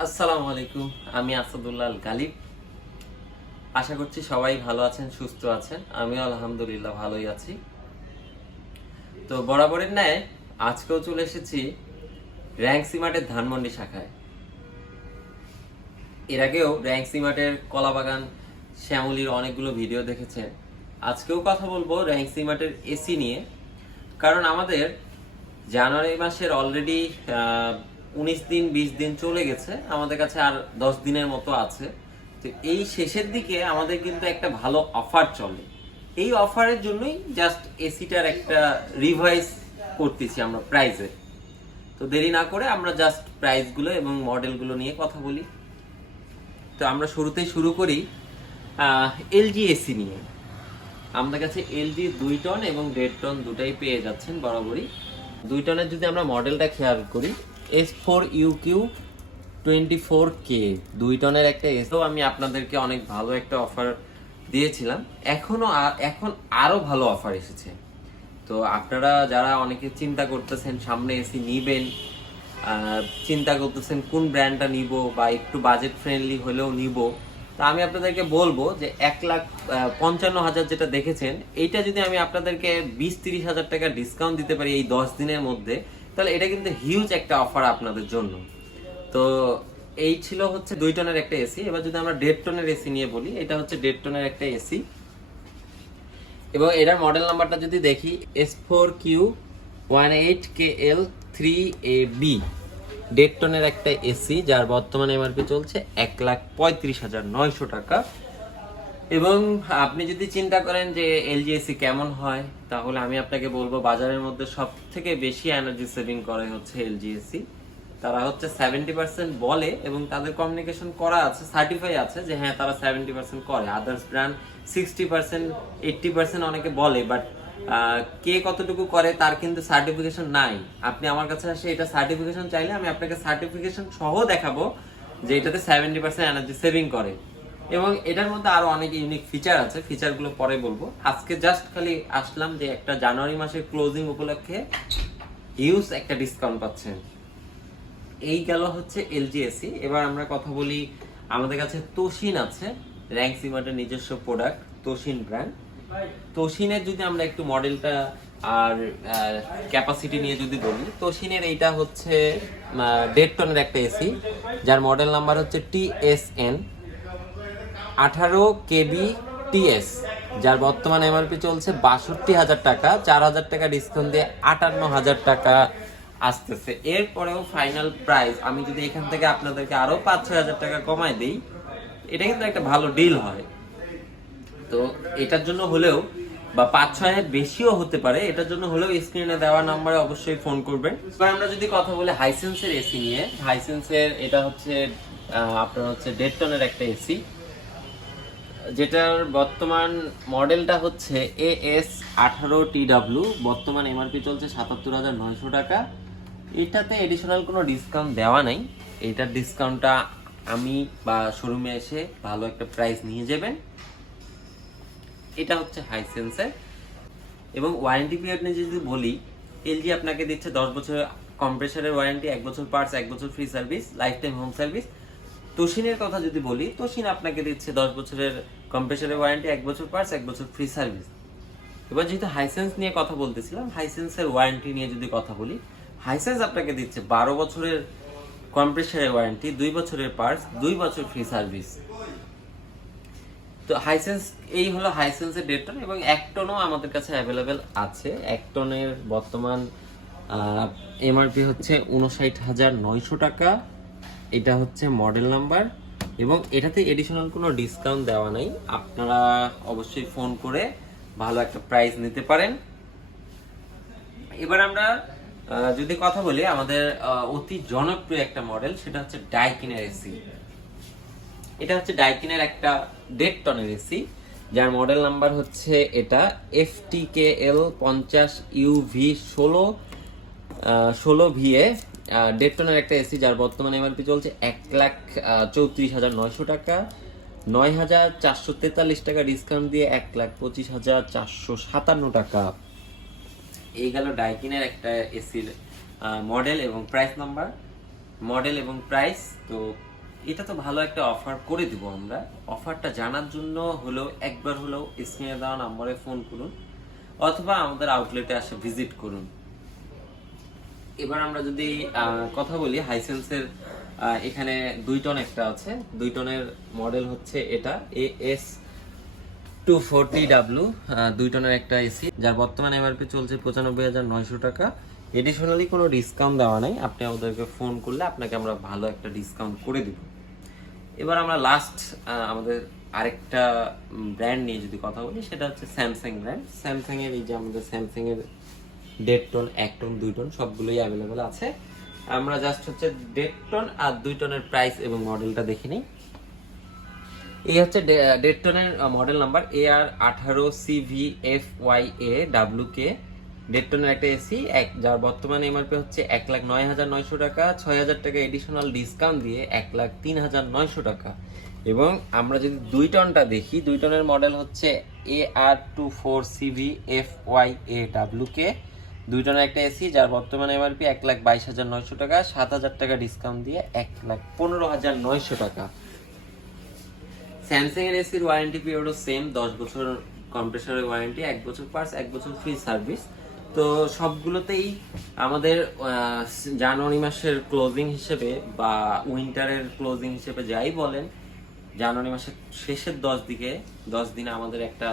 আসসালামু আলাইকুম, আমি আসাদুল্লাহ গালিব আশা করছি সবাই ভালো আছেন, সুস্থ আছেন। আমিও আলহামদুলিল্লাহ ভালোই আছি। তো বরাবরের ন্যায় আজকেও চলে এসেছি র্যাঙ্ক সিমার্টের ধানমন্ডি শাখায়। এর আগেও র্যাঙ্ক সিমার্টের কলাবাগান, শ্যামলির অনেকগুলো ভিডিও দেখেছেন। আজকেও কথা বলব র্যাঙ্ক সিমার্টের এসি নিয়ে। কারণ আমাদের জানুয়ারি মাসের অলরেডি উনিশ দিন, বিশ দিন চলে গেছে। আমাদের কাছে আর দশ দিনের মতো আছে। তো এই শেষের দিকে আমাদের কিন্তু একটা ভালো অফার চলে। এই অফারের জন্যই জাস্ট এসিটার একটা রিভাইজ করতেছি আমরা প্রাইজে তো দেরি না করে আমরা জাস্ট প্রাইসগুলো এবং মডেলগুলো নিয়ে কথা বলি। তো আমরা শুরুতেই শুরু করি এলজি এসি নিয়ে। আমাদের কাছে এলজি দুই টন এবং দেড় টন দুটাই পেয়ে যাচ্ছেন বরাবরই। দুই টনের যদি আমরা মডেলটা খেয়াল করি S four U Q twenty four K দুই টনের একটা এসও আমি আপনাদেরকে অনেক ভালো একটা অফার দিয়েছিলাম। এখনও আ- এখন আরও ভালো অফার এসেছে। তো আপনারা যারা অনেকে চিন্তা করতেছেন সামনে এসি নিবেন চিন্তা করতেছেন কোন ব্র্যান্ডটা নিব বা একটু বাজেট ফ্রেন্ডলি হলেও নিব, তা আমি আপনাদেরকে বলব যে এক লাখ পঞ্চান্ন হাজার যেটা দেখেছেন, এইটা যদি আমি আপনাদেরকে বিশ তিরিশ হাজার টাকা ডিসকাউন্ট দিতে পারি এই দশ দিনের মধ্যে তাহলে এটা কিন্তু হিউজ একটা অফার আপনাদের জন্য। তো এই ছিল হচ্ছে দুই টনের একটা এসি এবার যদি আমরা দেড় টনের এসি নিয়ে বলি, এটা হচ্ছে দেড় টনের একটা এসি এবং এটার মডেল নাম্বারটা যদি দেখি S four Q one eight K L three A B দেড় টনের একটা এসি যার বর্তমানে এমআরপি চলছে এক লাখ পঁয়ত্রিশ হাজার নয়শো টাকা। এবং আপনি যদি চিন্তা করেন যে এলজি এসি কেমন হয় তাহলে আমি আপনাকে বলব বাজারের মধ্যে সব থেকে বেশি এনার্জি সেভিং করে হচ্ছে এলজি এসি তারা হচ্ছে সেভেন্টি পার্সেন্ট বলে এবং তাদের কমিউনিকেশন করা আছে সার্টিফাই আছে যে হ্যাঁ তারা সেভেন্টি পার্সেন্ট করে। Others brand sixty percent eighty percent অনেকে বলে বাট কে কতটুকু করে তার কিন্তু সার্টিফিকেশন নাই। আপনি আমার কাছে আসে এটা সার্টিফিকেশন চাইলে আমি আপনাকে সার্টিফিকেশন সহ দেখাবো যে এটাতে সেভেন্টি পার্সেন্ট এনার্জি সেভিং করে। এবং এটার মধ্যে আরও অনেক ইউনিক ফিচার আছে। ফিচারগুলো পরে বলব। আজকে জাস্ট খালি আসলাম যে একটা জানুয়ারি মাসের ক্লোজিং উপলক্ষে হিউজ একটা ডিসকাউন্ট পাচ্ছেন। এই গেল হচ্ছে এলজি এসি এবার আমরা কথা বলি, আমাদের কাছে তোশিন আছে। র্যাঙ্ক সিমার্টের নিজস্ব প্রোডাক্ট তোশিন ব্র্যান্ড তোশিনের যদি আমরা একটু মডেলটা আর ক্যাপাসিটি নিয়ে যদি বলি তোশিনের এইটা হচ্ছে দেড় টনের একটা এসি যার মডেল নাম্বার হচ্ছে টিএসএন আঠারো কেবি টিএস যার বর্তমান এমআরপি চলছে বাষট্টি হাজার টাকা, চার হাজার টাকা ডিসকাউন্ট দিয়ে আটান্ন হাজার টাকা আসতেছে। এরপরেও ফাইনাল প্রাইস আমি যদি এখান থেকে আপনাদেরকে আরও পাঁচ ছয় হাজার টাকা কমায় দিই, এটা কিন্তু একটা ভালো ডিল হয়। তো এটার জন্য হলেও, বা পাঁচ ছয় হাজার বেশিও হতে পারে, এটার জন্য হলেও স্ক্রিনে দেওয়া নাম্বারে অবশ্যই ফোন করবেন। আমরা যদি কথা বলি হাইসেন্সের এসি নিয়ে হাইসেন্সের এটা হচ্ছে আপনার হচ্ছে দেড় টনের একটা এসি যেটার বর্তমান মডেলটা হচ্ছে এ এস আঠারো টি ডাব্লিউ, বর্তমান এমআরপি চলছে সাতাত্তর হাজার নয়শো টাকা। এটাতে এডিশনাল কোনো ডিসকাউন্ট দেওয়া নাই। এটার ডিসকাউন্টটা আমি বা শোরুমে এসে ভালো একটা প্রাইস নিয়ে যাবেন। এটা হচ্ছে হাই হাইসেন্সের এবং ওয়ারেন্টি পিরিয়ড নিয়ে যদি বলি এলজি আপনাকে দিচ্ছে দশ বছর কম্প্রেসারের ওয়ারেন্টি এক বছর পার্টস এক বছর free service lifetime home service তোশিনের কথা যদি বলি তোশিন আপনাকে দিচ্ছে দশ বছরের কম্প্রেসারের ওয়ারেন্টি এক বছর পার্স এক বছর ফ্রি সার্ভিস এবার যেহেতু হাইসেন্স নিয়ে কথা বলতেছিলাম হাইসেন্সের ওয়ারেন্টি নিয়ে যদি কথা বলি হাইসেন্স আপনাকে দিচ্ছে বারো বছরের কম্প্রেসারের ওয়ারেন্টি দুই বছরের পার্টস দুই বছর ফ্রি সার্ভিস তো হাইসেন্স এই হলো হাইসেন্সের দেড় টন এবং এক টনও আমাদের কাছে অ্যাভেলেবেল আছে। এক টনের বর্তমান এমআরপি হচ্ছে উনষাট হাজার নয়শো টাকা। এটা হচ্ছে মডেল নাম্বার এবং এটাতে এডিশনাল কোনো ডিসকাউন্ট দেওয়া নেই। আপনারা অবশ্যই ফোন করে ভালো একটা প্রাইস নিতে পারেন। এবার আমরা যদি কথা বলি, আমাদের অতি জনপ্রিয় একটা মডেল সেটা হচ্ছে ডাইকিনের এসি এটা হচ্ছে ডাইকিনের একটা দেড় টনের এসি যার মডেল নাম্বার হচ্ছে এটা এফ টি কে এল পঞ্চাশ ইউভি ষোলো ষোলো ভিএ দেড় টনের একটা এসি যার বর্তমানে এমআরপি চলছে এক লাখ চৌত্রিশ হাজার নয়শো টাকা। নয় হাজার চারশো তেতাল্লিশ টাকা ডিসকাউন্ট দিয়ে এক লাখ পঁচিশ হাজার চারশো সাতান্ন টাকা। এই গেল ডাইকিনের একটা এসির মডেল এবং প্রাইস নাম্বার মডেল এবং প্রাইস তো এটা তো ভালো একটা অফার করে দিব আমরা। অফারটা জানার জন্য হলেও, একবার হলেও স্ক্রিনে দেওয়া নম্বরে ফোন করুন। অথবা আমাদের আউটলেটে আসে ভিজিট করুন। এবার আমরা যদি কথা বলি হাইসেন্সের এখানে দুই টন একটা আছে। দুই টনের মডেল হচ্ছে এটা A S two forty W দুই টনের একটা এসি, যার বর্তমানে এমআরপি চলছে পঁচানব্বই হাজার নয়শো টাকা। এডিশনালি কোনো ডিসকাউন্ট দেওয়া নাই। আপনি আমাদেরকে ফোন করলে আপনাকে আমরা ভালো একটা ডিসকাউন্ট করে দিব। এবার আমরা লাস্ট আমাদের আরেকটা ব্র্যান্ড নিয়ে যদি কথা বলি, সেটা হচ্ছে স্যামসাং ব্র্যান্ড স্যামসাং এর এই যে আমাদের স্যামসাং এর দেড় টন, এক টন, দুই টন, সবগুলোই অ্যাভেলেবেল আছে। আমরা জাস্ট হচ্ছে দেড় টন আর দুই টনের প্রাইস এবং মডেলটা দেখে নিই। এই হচ্ছে দেড় টনের মডেল নাম্বার এ আর আঠারো CV F Y A W K দেড় টনের একটা এসি এক যার বর্তমানে এমআরপি হচ্ছে এক লাখ নয় হাজার নয়শো টাকা, ছয় হাজার টাকা এডিশনাল ডিসকাউন্ট দিয়ে এক লাখ তিন হাজার নয়শো টাকা। এবং আমরা যদি দুই টনটা দেখি, দুই টনের মডেল হচ্ছে A R two four CV F Y A W K দুই একটা এসি যার বর্তমানে এমআরপি এক লাখ বাইশ হাজার নয়শো টাকা, সাত হাজার টাকা ডিসকাউন্ট দিয়ে এক লাখ পনেরো হাজার নয়শো টাকা। স্যামসাং এর এসির ওয়ারেন্টি পিরিয়ডও সেম দশ বছর কম্প্রেসরের ওয়ারেন্টি এক বছর পার্স এক বছর ফ্রি সার্ভিস তো সবগুলোতেই আমাদের জানুয়ারি মাসের ক্লোজিং হিসেবে বা উইন্টারের ক্লোজিং হিসেবে যাই বলেন, জানুয়ারি মাসের শেষের দশ দিকে, দশ দিনে আমাদের একটা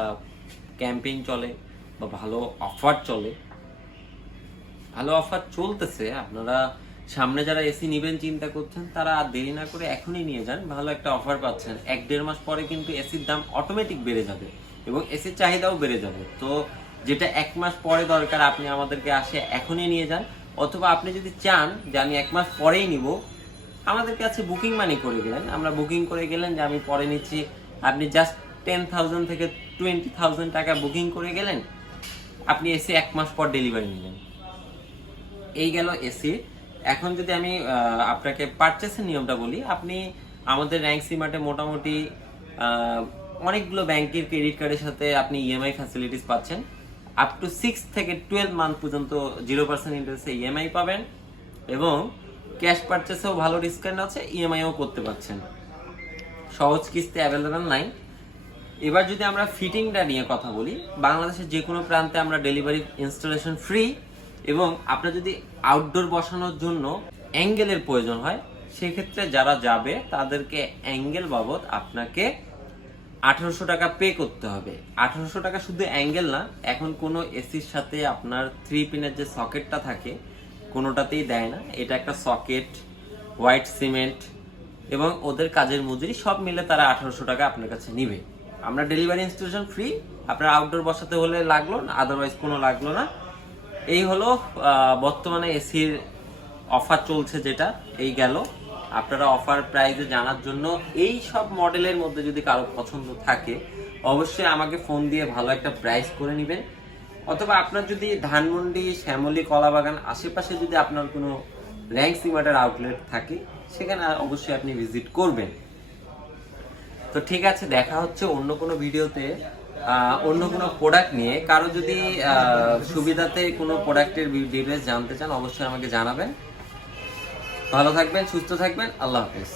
ক্যাম্পেইন চলে বা ভালো অফার চলে। ভালো অফার চলতেছে। আপনারা সামনে যারা এসি নেবেন, চিন্তা করছেন, তারা আর দেরি না করে এখনই নিয়ে যান। ভালো একটা অফার পাচ্ছেন। এক দেড় মাস পরে কিন্তু এসির দাম অটোমেটিক বেড়ে যাবে এবং এসির চাহিদাও বেড়ে যাবে। তো যেটা এক মাস পরে দরকার, আপনি আমাদেরকে আসে এখনই নিয়ে যান। অথবা আপনি যদি চান যে আমি এক মাস পরেই নিব, আমাদের কাছে বুকিং মানি করে গেলেন। আমরা বুকিং করে গেলেন যে আমি পরে নিচ্ছি। আপনি জাস্ট টেন থাউজেন্ড থেকে টোয়েন্টি থাউজেন্ড টাকা বুকিং করে গেলেন। আপনি এসে এক মাস পর ডেলিভারি নিলেন। এই গেল এসি। এখন যদি আমি আপনাকে পারচেসের নিয়মটা বলি, আপনি আমাদের র্যাঙ্ক সিমার্টে মোটামুটি অনেকগুলো ব্যাংকের ক্রেডিট কার্ডের সাথে আপনি ইএমআই ফ্যাসিলিটিস পাচ্ছেন। আপ টু সিক্স থেকে টুয়েলভ মান্থ পর্যন্ত জিরো পার্সেন্ট ইন্টারেস্টে ইএমআই পাবেন এবং ক্যাশ পারচেসেও ভালো ডিসকাউন্ট আছে ইএমআইও করতে পারছেন। সহজ কিস্তি অ্যাভেলেবেল নাই। এবার যদি আমরা ফিটিংটা নিয়ে কথা বলি, বাংলাদেশের যে কোনো প্রান্তে আমরা ডেলিভারি ইনস্টলেশন ফ্রি এবং আপনার যদি আউটডোর বসানোর জন্য অ্যাঙ্গেলের প্রয়োজন হয়, সেক্ষেত্রে যারা যাবে, তাদেরকে অ্যাঙ্গেল বাবদ আপনাকে আঠারোশো টাকা পে করতে হবে। আঠারোশো টাকা শুধু অ্যাঙ্গেল না, এখন কোনো এসির সাথে আপনার থ্রি পিনের যে সকেটটা থাকে, কোনোটাতেই দেয় না। এটা একটা সকেট হোয়াইট সিমেন্ট এবং ওদের কাজের মজুরি সব মিলে তারা আঠারোশো টাকা আপনার কাছে নিবে। আমরা ডেলিভারি ইনস্টিটিউশন ফ্রি আপনার আউটডোর বসাতে হলে লাগল না আদারওয়াইজ কোনো লাগল না। এই হলো বর্তমানে এসির অফার চলছে যেটা, এই গেল। আপনারা অফার প্রাইসে জানার জন্য এই সব মডেলের মধ্যে যদি কারও পছন্দ থাকে, অবশ্যই আমাকে ফোন দিয়ে ভালো একটা প্রাইস করে নেবেন। অথবা আপনার যদি ধানমন্ডি, শ্যামলী, কলাবাগান আশেপাশে যদি আপনার কোনো র্যাঙ্ক সিমাটার আউটলেট থাকে, সেখানে অবশ্যই আপনি ভিজিট করবেন। তো ঠিক আছে, দেখা হচ্ছে অন্য কোনো ভিডিওতে। অন্য কোনো প্রোডাক্ট নিয়ে কারও যদি সুবিধাতে কোনো প্রোডাক্টের ডিটেলস জানতে চান, অবশ্যই আমাকে জানাবেন। ভালো থাকবেন, সুস্থ থাকবেন, আল্লাহ হাফেজ।